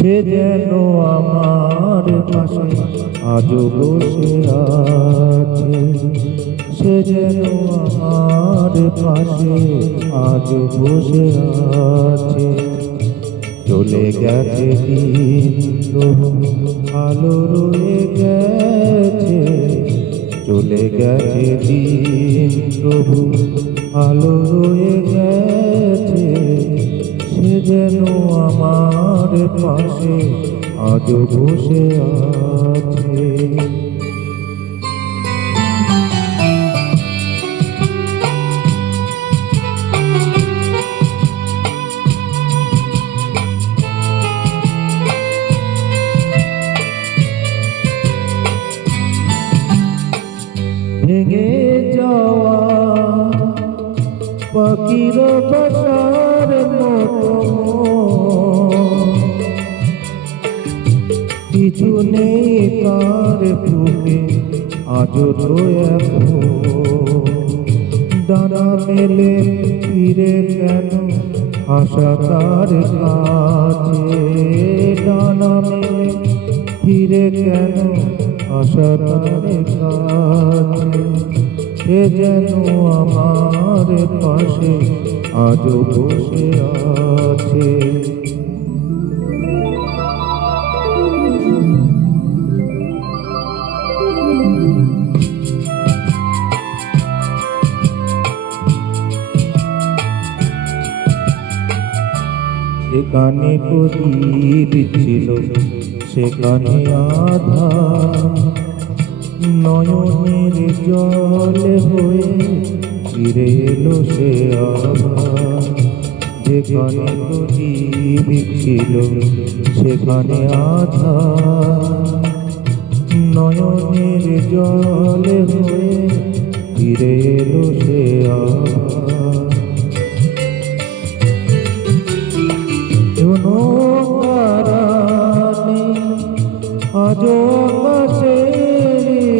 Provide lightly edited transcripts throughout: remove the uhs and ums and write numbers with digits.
সে যেন আমার পাশে আজও বসে আছে, সে যেন আমার পাশে আজও বসে আছে। চলে গেছে দিন তবু আলো রয়ে গেছে, চলে গেছে দিন তবু আলো রয়ে গেছে। সে যেন আমার পাশে আজও বসে আছে। ভেঙে যাওয়া পাখির বাসার মতো কিছু নেই তার বুকে আজও তো এখন ডানা মেলে ফিরে কেন আশা তার কাছে, ডানা মেলে ফিরে কেন আশা তার কাছে। সে যেন আমার পাশে আজও বসে আছে। সেখানে প্রদীপ ছিল, সেখানে আধার, নয়নের জল হয়ে ফিরে এলো সে আবার। যেখানে প্রদীপ ছিল সেখানে আধার, নয়নের জল হয়ে ফিরে এলো সে আবার। আজও আকাশের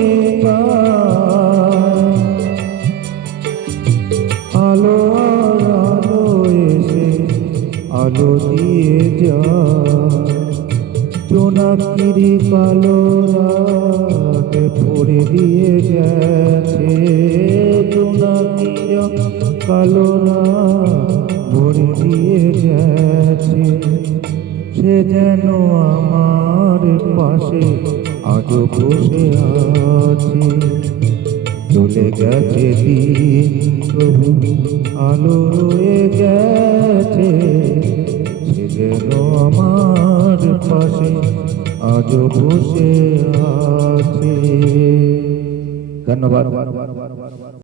আলো আর আলো এসে আলো দিয়ে যায়। জোনাকিরি কালো রাত ভরে দিয়ে গেছে, জোনাকিরা কালো রাত ভরে দিয়ে গেছে। সে যেন আমার পাশে আজও বসে আছে, চলে গেছে দিন তবু আলো রয়ে গেছে। সে যেন আমার পাশে আজও বসে আছে। ধন্যবাদ।